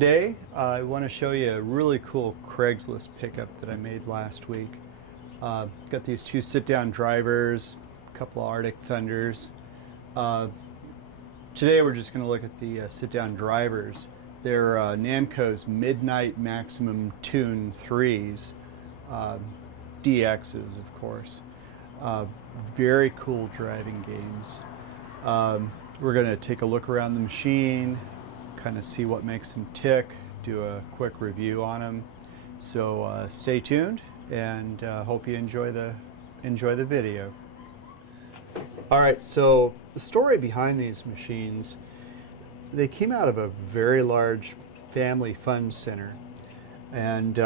Today I want to show you a really cool Craigslist pickup that I made last week. Got these two sit-down drivers, a couple of Arctic Thunders. Today we're just going to look at the sit-down drivers. They're Namco's Midnight Maximum Tune 3s, DXs of course. Very cool driving games. We're going to take a look around the machine, kind of see what makes them tick, do a quick review on them. So stay tuned, and hope you enjoy the video. All right, so the story behind these machines, they came out of a very large family fun center, and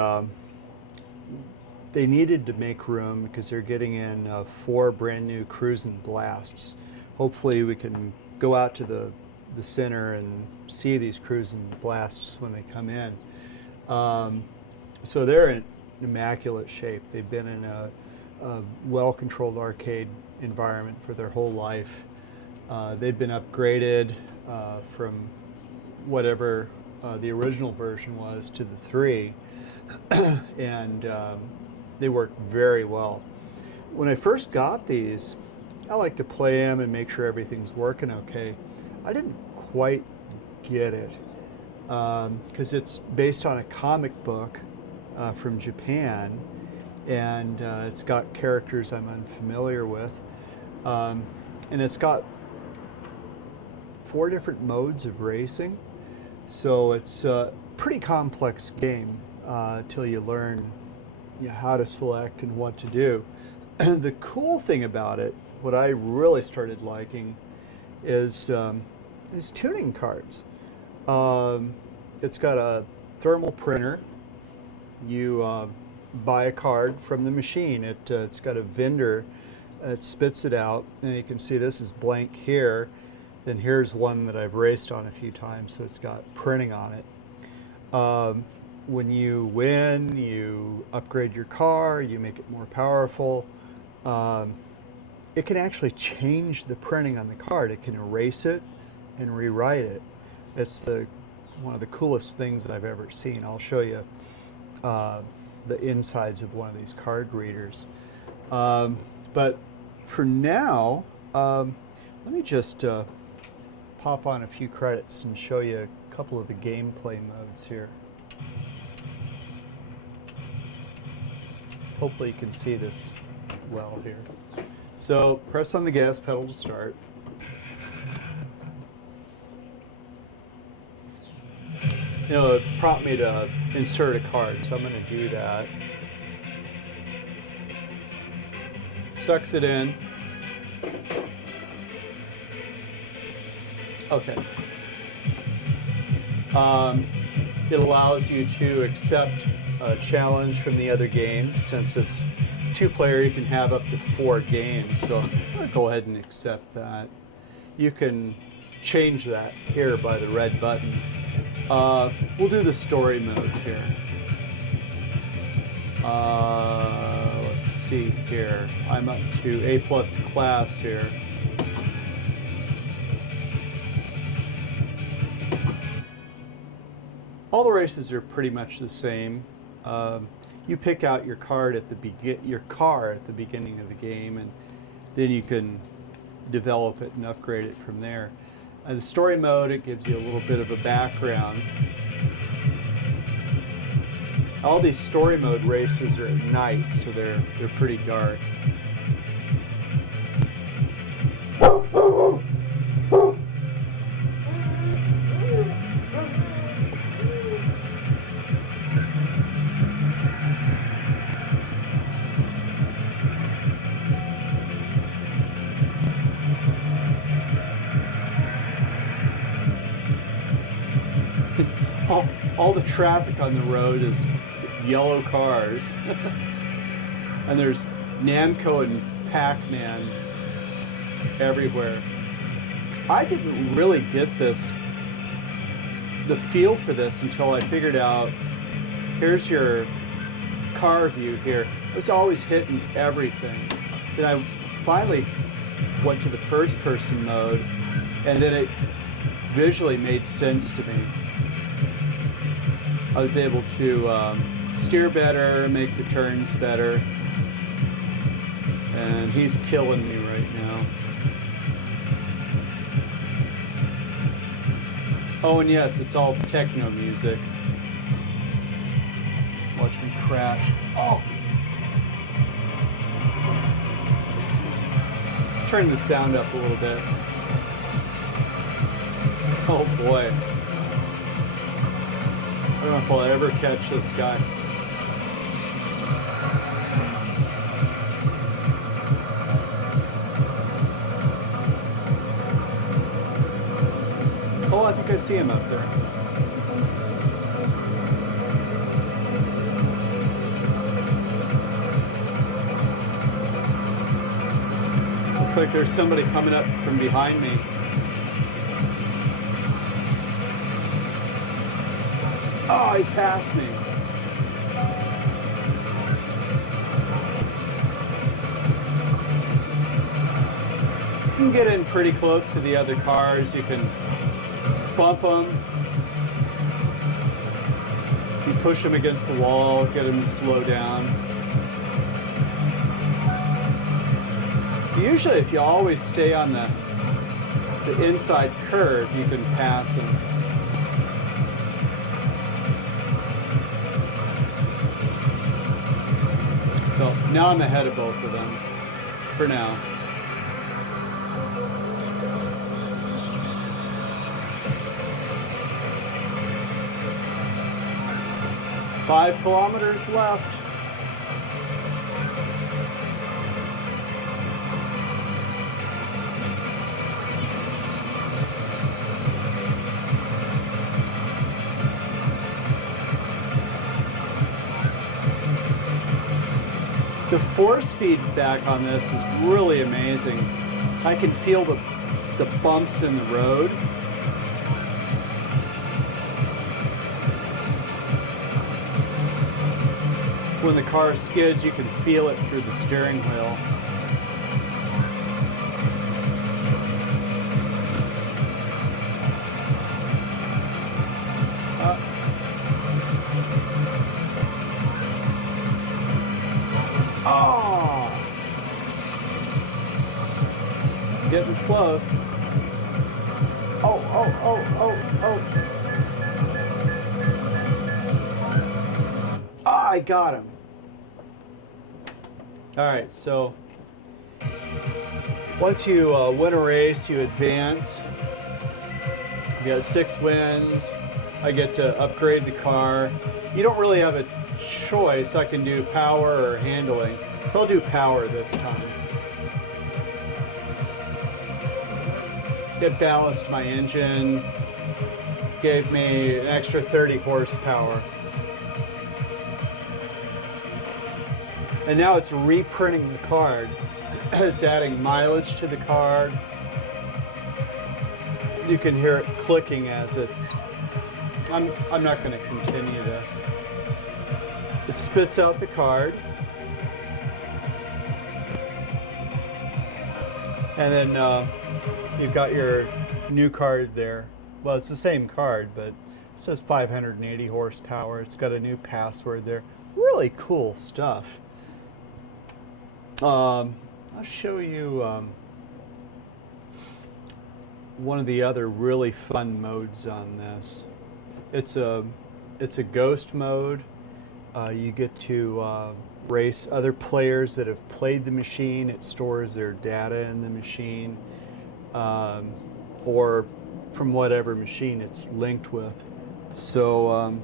they needed to make room because they're getting in 4 brand new Cruisin' Blasts. Hopefully we can go out to the center and see these Cruisin' Blasts when they come in. So they're in immaculate shape. They've been in a well-controlled arcade environment for their whole life. They've been upgraded from whatever the original version was to the 3, and they work very well. When I first got these, I like to play them and make sure everything's working okay. I didn't quite get it because it's based on a comic book from Japan, and it's got characters I'm unfamiliar with, and it's got 4 different modes of racing, so it's a pretty complex game till you learn how to select and what to do. The cool thing about it, what I really started liking, is tuning cards. It's got a thermal printer. You buy a card from the machine. It's got a vendor that spits it out, and you can see this is blank here. Then here's one that I've raced on a few times, so it's got printing on it. When you win, you upgrade your car, you make it more powerful. It can actually change the printing on the card. It can erase it and rewrite it. It's one of the coolest things that I've ever seen. I'll show you the insides of one of these card readers. But for now, let me just pop on a few credits and show you a couple of the gameplay modes here. Hopefully you can see this well here. So press on the gas pedal to start. It'll prompt me to insert a card, so I'm going to do that. Sucks it in. Okay. It allows you to accept a challenge from the other game. Since it's 2-player, you can have up to 4 games, so I'm going to go ahead and accept that. You can change that here by the red button. We'll do the story mode here. Let's see here. I'm up to A+ class here. All the races are pretty much the same. You pick out your card at the beginning of the game, and then you can develop it and upgrade it from there. The story mode, it gives you a little bit of a background. All these story mode races are at night, so they're pretty dark. All the traffic on the road is yellow cars. And there's Namco and Pac-Man everywhere. I didn't really get the feel for this until I figured out, here's your car view here. I was always hitting everything. Then I finally went to the first person mode, and then it visually made sense to me. I was able to steer better, make the turns better, and he's killing me right now. Oh, and yes, it's all techno music. Watch me crash. Oh! Turn the sound up a little bit. Oh boy. I don't know if I'll ever catch this guy. Oh, I think I see him up there. Looks like there's somebody coming up from behind me. Oh, he passed me. You can get in pretty close to the other cars. You can bump them. You push them against the wall, get them to slow down. Usually, if you always stay on the inside curve, you can pass them. So now I'm ahead of both of them, for now. Five kilometers left. The force feedback on this is really amazing. I can feel the bumps in the road. When the car skids, you can feel it through the steering wheel. Oh! Getting close. Oh, oh, oh, oh, oh. Ah, I got him. All right, so once you win a race, you advance. You got 6 wins. I get to upgrade the car. You don't really have a choice. I can do power or handling. So I'll do power this time. It ballasted my engine. Gave me an extra 30 horsepower. And now it's reprinting the card. It's adding mileage to the card. You can hear it clicking as it's... I'm not going to continue this. It spits out the card. And then you've got your new card there. Well, it's the same card, but it says 580 horsepower. It's got a new password there. Really cool stuff. I'll show you one of the other really fun modes on this. It's a ghost mode. You get to race other players that have played the machine. It stores their data in the machine, or from whatever machine it's linked with. So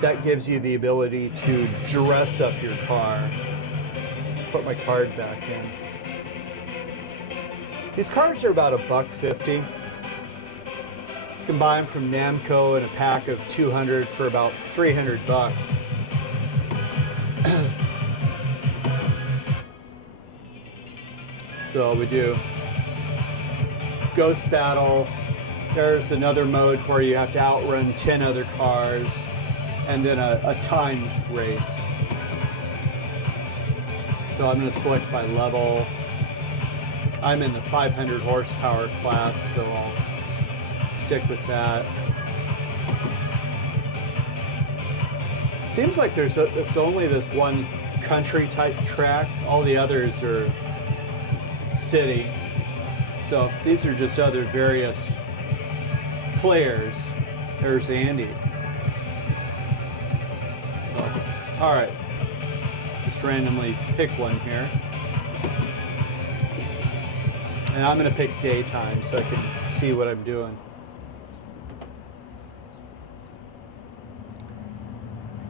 that gives you the ability to dress up your car. Put my card back in. These cars are about $1.50. You can buy them from Namco in a pack of 200 for about $300. So we do Ghost Battle. There's another mode where you have to outrun 10 other cars, and then a timed race. So I'm going to select by level. I'm in the 500 horsepower class, so I'll stick with that. Seems like it's only this one country type track. All the others are city. So these are just other various players. There's Andy. Oh, all right. Just randomly pick one here. And I'm going to pick daytime so I can see what I'm doing.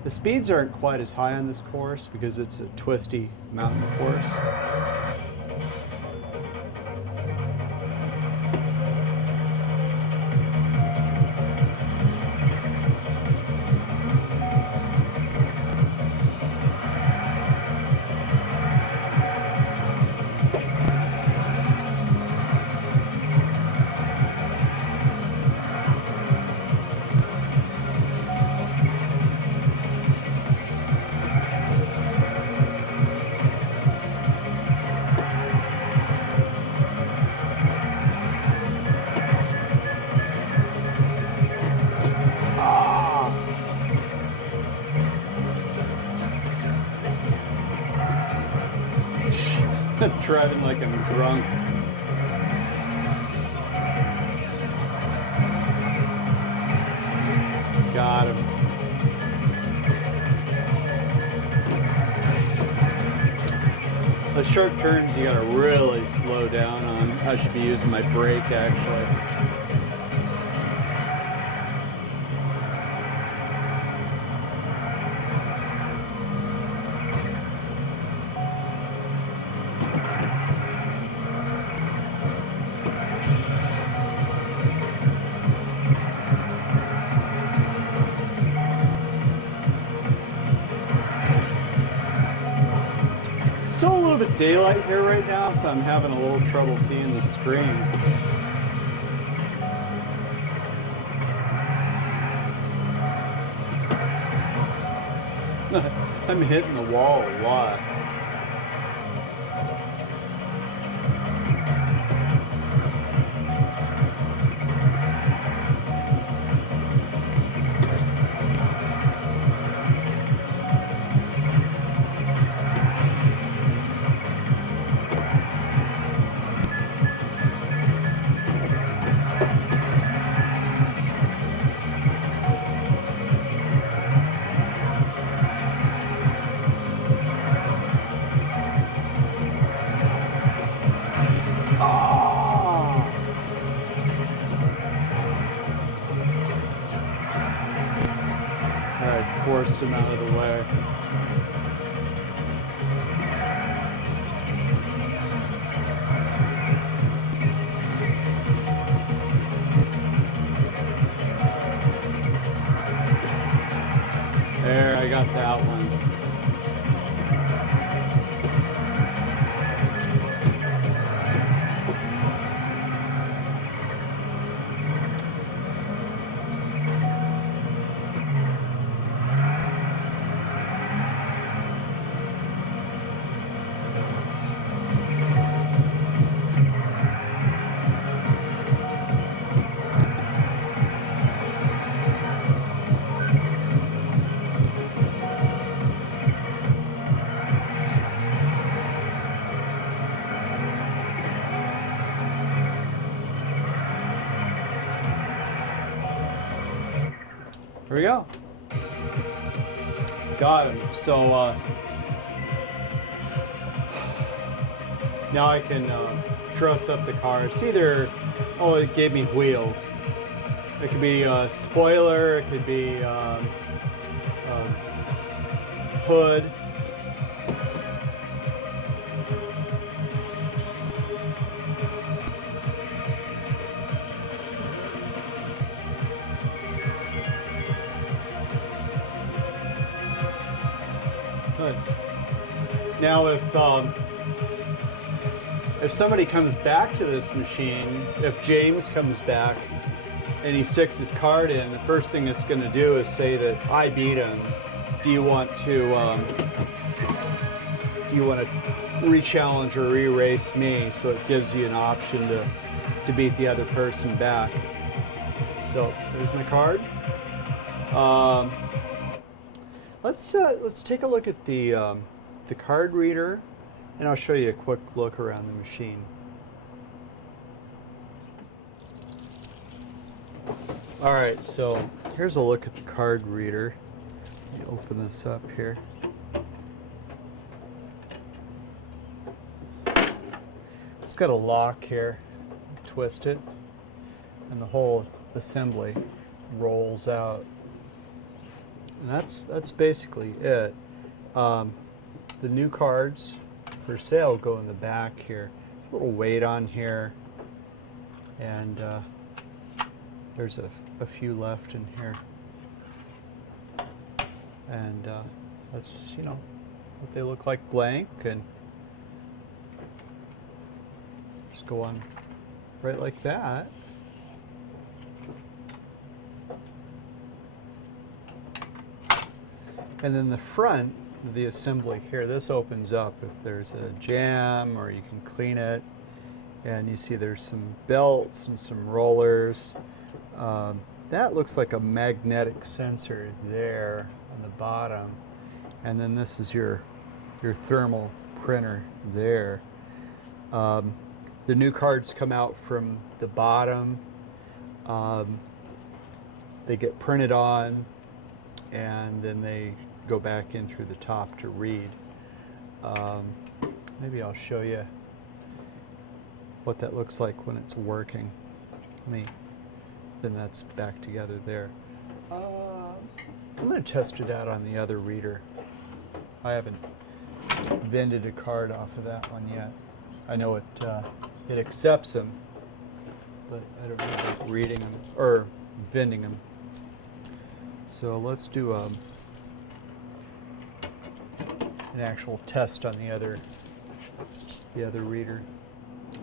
The speeds aren't quite as high on this course because it's a twisty mountain course. Driving like I'm drunk. Got him. The short turns you gotta really slow down on. I should be using my brake actually. Still a little bit daylight here right now, so I'm having a little trouble seeing the screen. I'm hitting the wall a lot. Forced him out of the way. There, I got that one. There we go. Got him. So now I can dress up the car. It's either, oh, it gave me wheels. It could be a spoiler. It could be hood. Good. Now, if somebody comes back to this machine, if James comes back and he sticks his card in, the first thing it's going to do is say that I beat him. Do you want to re-challenge or re-race me? So it gives you an option to beat the other person back. So there's my card. Let's take a look at the card reader, and I'll show you a quick look around the machine. All right, so here's a look at the card reader. Let me open this up here. It's got a lock here. Twist it, and the whole assembly rolls out. And that's basically it. The new cards for sale go in the back here. There's a little weight on here, and there's a few left in here. And that's, you know, what they look like blank, and just go on right like that. And then the front of the assembly here, this opens up if there's a jam, or you can clean it. And you see there's some belts and some rollers. That looks like a magnetic sensor there on the bottom. And then this is your thermal printer there. The new cards come out from the bottom. They get printed on, and then they go back in through the top to read. Maybe I'll show you what that looks like when it's working. Then that's back together there. I'm going to test it out on the other reader. I haven't vended a card off of that one yet. I know it accepts them, but I don't know about reading them or vending them. So let's do an actual test on the other reader.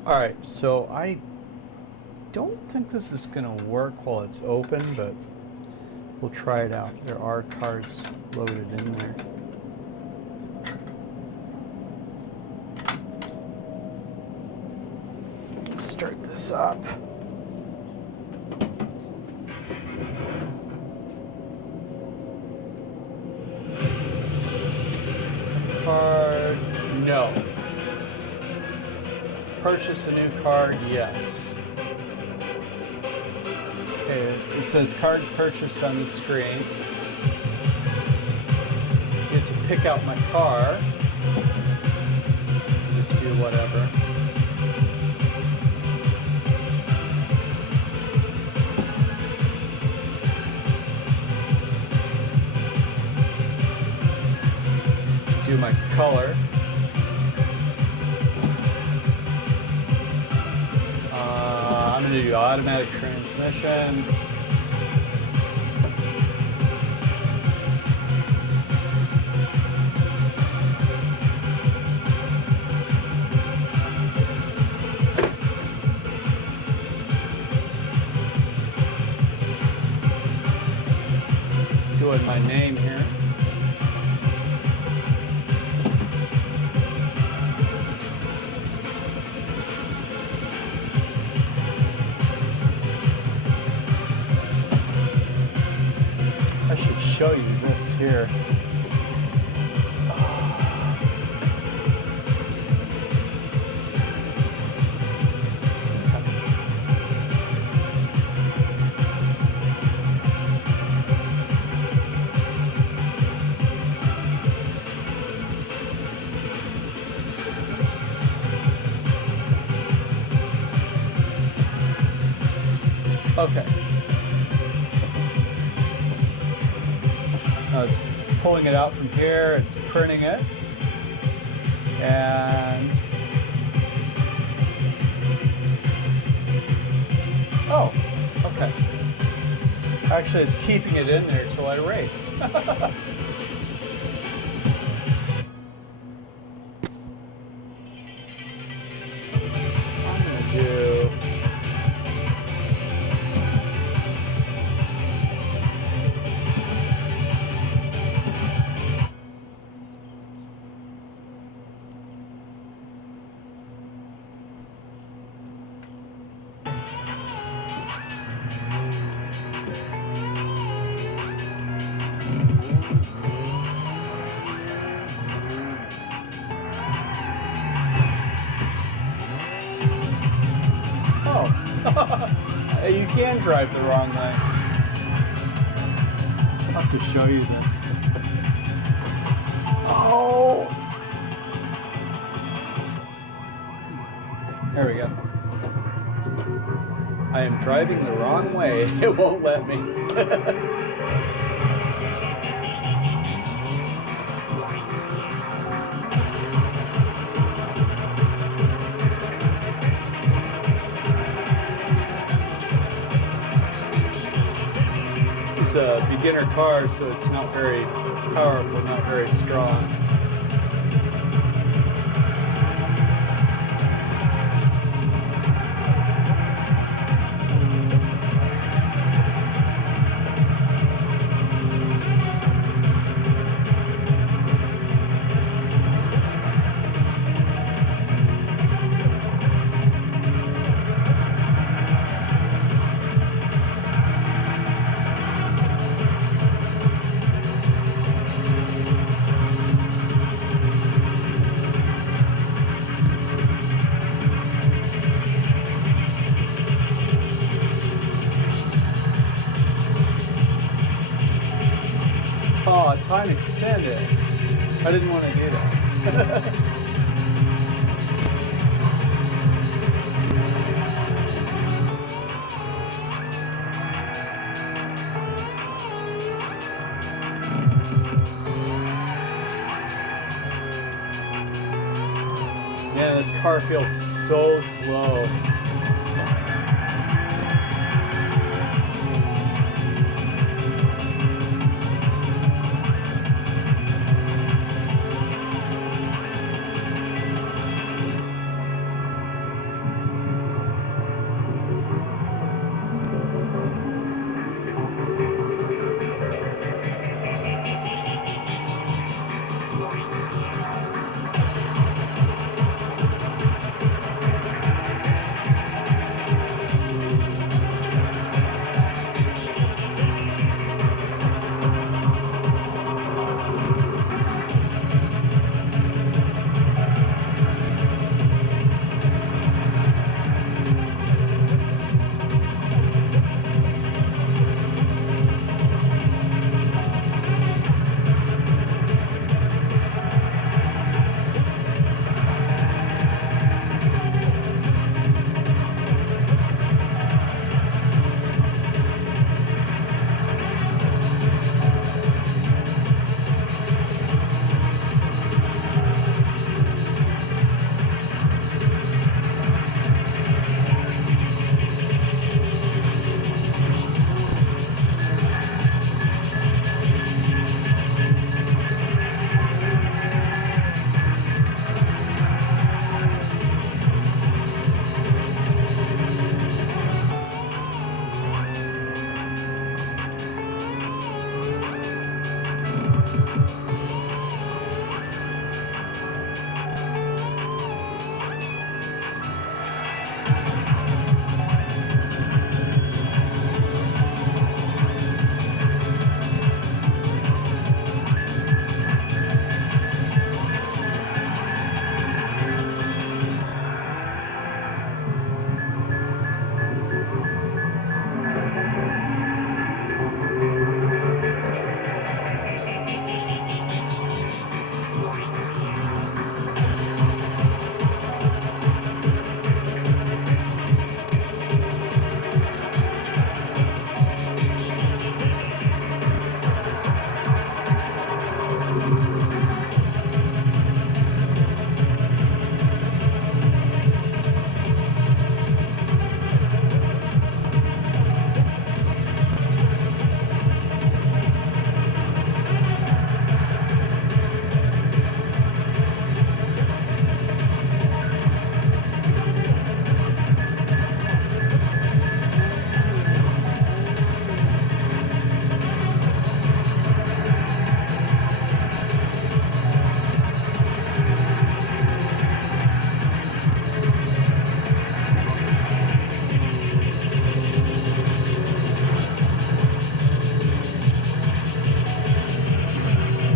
All right, so I don't think this is going to work while it's open, but we'll try it out. There are cards loaded in there. Start this up. Card, no. Purchase a new card, yes. Okay, it says card purchased on the screen. Get to pick out my car. Just do whatever. Do my color. I'm going to do automatic transmission. Doing my name here. Show you this here. Okay. It's pulling it out from here, it's printing it, and oh, okay. Actually, it's keeping it in there till I erase. I'm gonna do You can drive the wrong way. I'll have to show you this. Oh! There we go. I am driving the wrong way. It won't let me. This is a beginner car, so it's not very powerful, not very strong. Oh, time extended. I didn't want to do that. Man, this car feels so slow.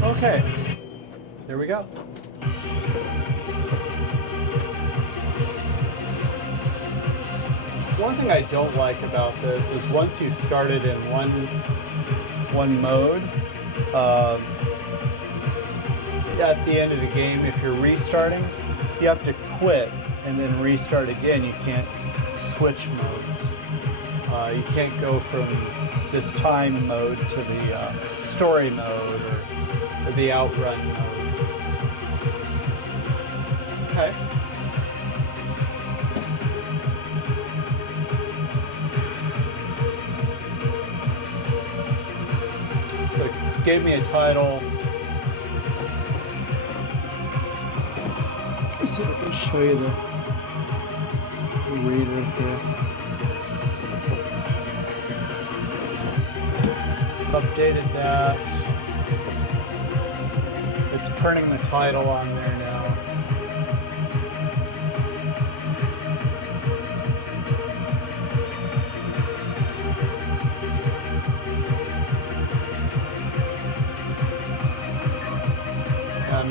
Okay, there we go. One thing I don't like about this is once you've started in one mode, at the end of the game, if you're restarting, you have to quit and then restart again. You can't switch modes. You can't go from this time mode to the story mode or the outrun mode. Okay. So it gave me a title. So let me show you the reader here. Updated that. It's printing the title on there now. I'm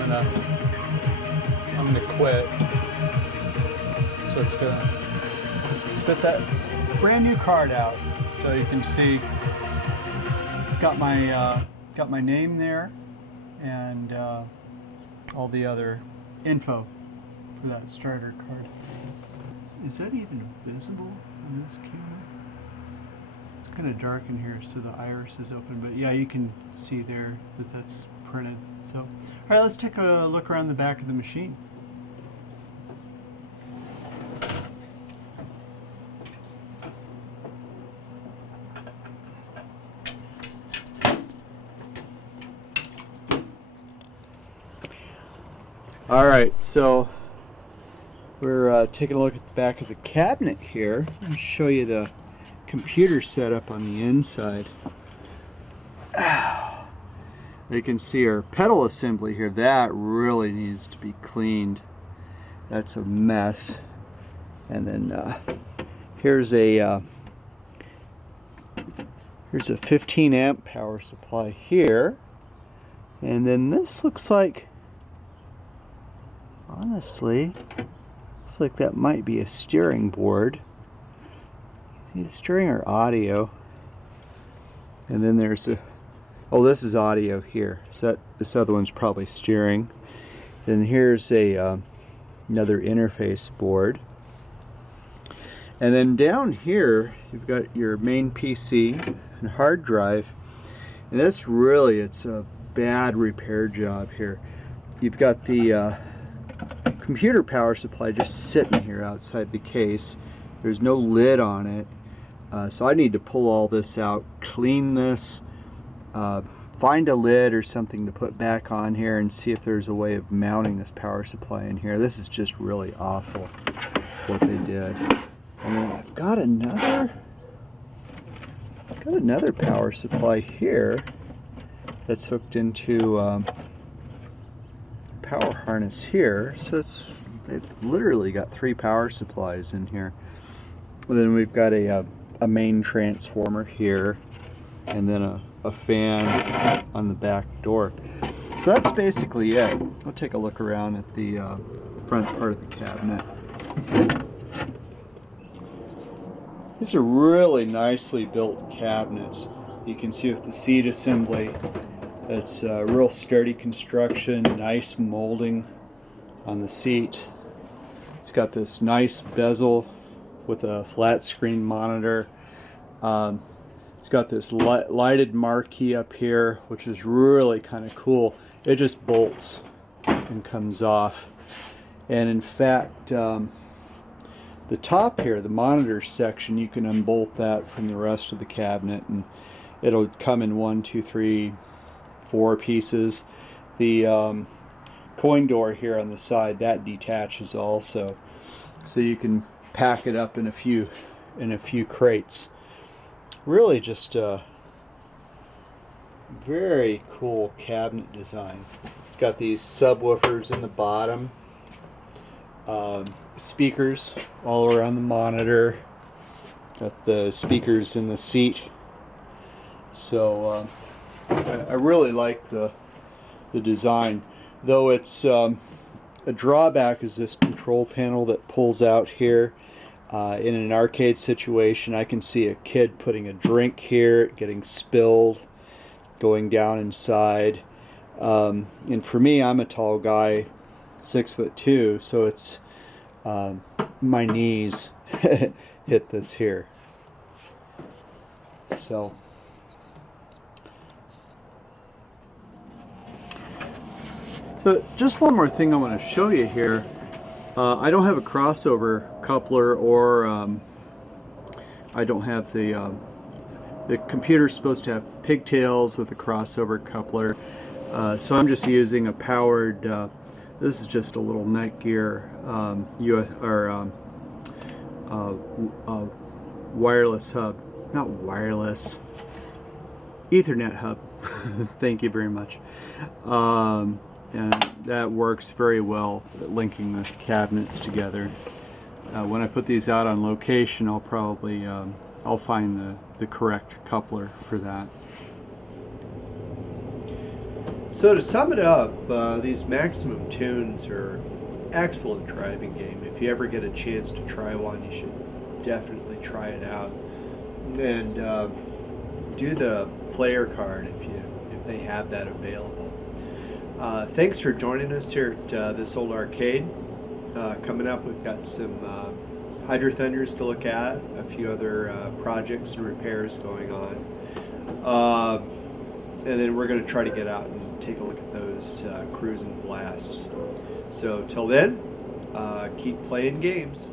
gonna quit. So it's gonna spit that brand new card out. So you can see it's got my name there and all the other info for that starter card. Is that even visible on this camera? It's kind of dark in here, so the iris is open, but yeah, you can see there that that's printed. So, all right, let's take a look around the back of the machine. All right, so we're taking a look at the back of the cabinet here. I'll show you the computer setup on the inside. You can see our pedal assembly here. That really needs to be cleaned. That's a mess. And then here's a 15 amp power supply here. And then this looks like, honestly, looks like that might be a steering board. Either steering or audio. And then there's a, oh, this is audio here. So this other one's probably steering. Then here's a another interface board. And then down here you've got your main PC and hard drive. And this really, it's a bad repair job here. You've got the computer power supply just sitting here outside the case. There's no lid on it. So I need to pull all this out, clean this, find a lid or something to put back on here and see if there's a way of mounting this power supply in here. This is just really awful what they did. And then I've got another power supply here that's hooked into power harness here. So they've literally got 3 power supplies in here. And then we've got a main transformer here, and then a fan on the back door. So that's basically it. I'll take a look around at the front part of the cabinet. These are really nicely built cabinets. You can see with the seat assembly, it's real sturdy construction, nice molding on the seat. It's got this nice bezel with a flat screen monitor. It's got this lighted marquee up here, which is really kind of cool. It just bolts and comes off. And in fact, the top here, the monitor section, you can unbolt that from the rest of the cabinet, and it'll come in 1, 2, 3, 4 pieces. The coin door here on the side, that detaches also, so you can pack it up in a few crates. Really just a very cool cabinet design. It's got these subwoofers in the bottom, speakers all around the monitor, got the speakers in the seat. So I really like the design, though it's a drawback is this control panel that pulls out here. In an arcade situation, I can see a kid putting a drink here, getting spilled, going down inside. And for me, I'm a tall guy, 6'2", so it's my knees hit this here. So just one more thing I want to show you here. I don't have a crossover coupler, or I don't have the computer's supposed to have pigtails with a crossover coupler, so I'm just using a powered. This is just a little Netgear wireless hub, not wireless, Ethernet hub. Thank you very much. And that works very well at linking the cabinets together. When I put these out on location, I'll probably I'll find the correct coupler for that. So to sum it up, these Maximum Tunes are excellent driving game. If you ever get a chance to try one, you should definitely try it out. And do the player card if they have that available. Thanks for joining us here at this old arcade. Coming up, we've got some Hydro Thunders to look at, a few other projects and repairs going on. And then we're going to try to get out and take a look at those cruising blasts. So till then, keep playing games.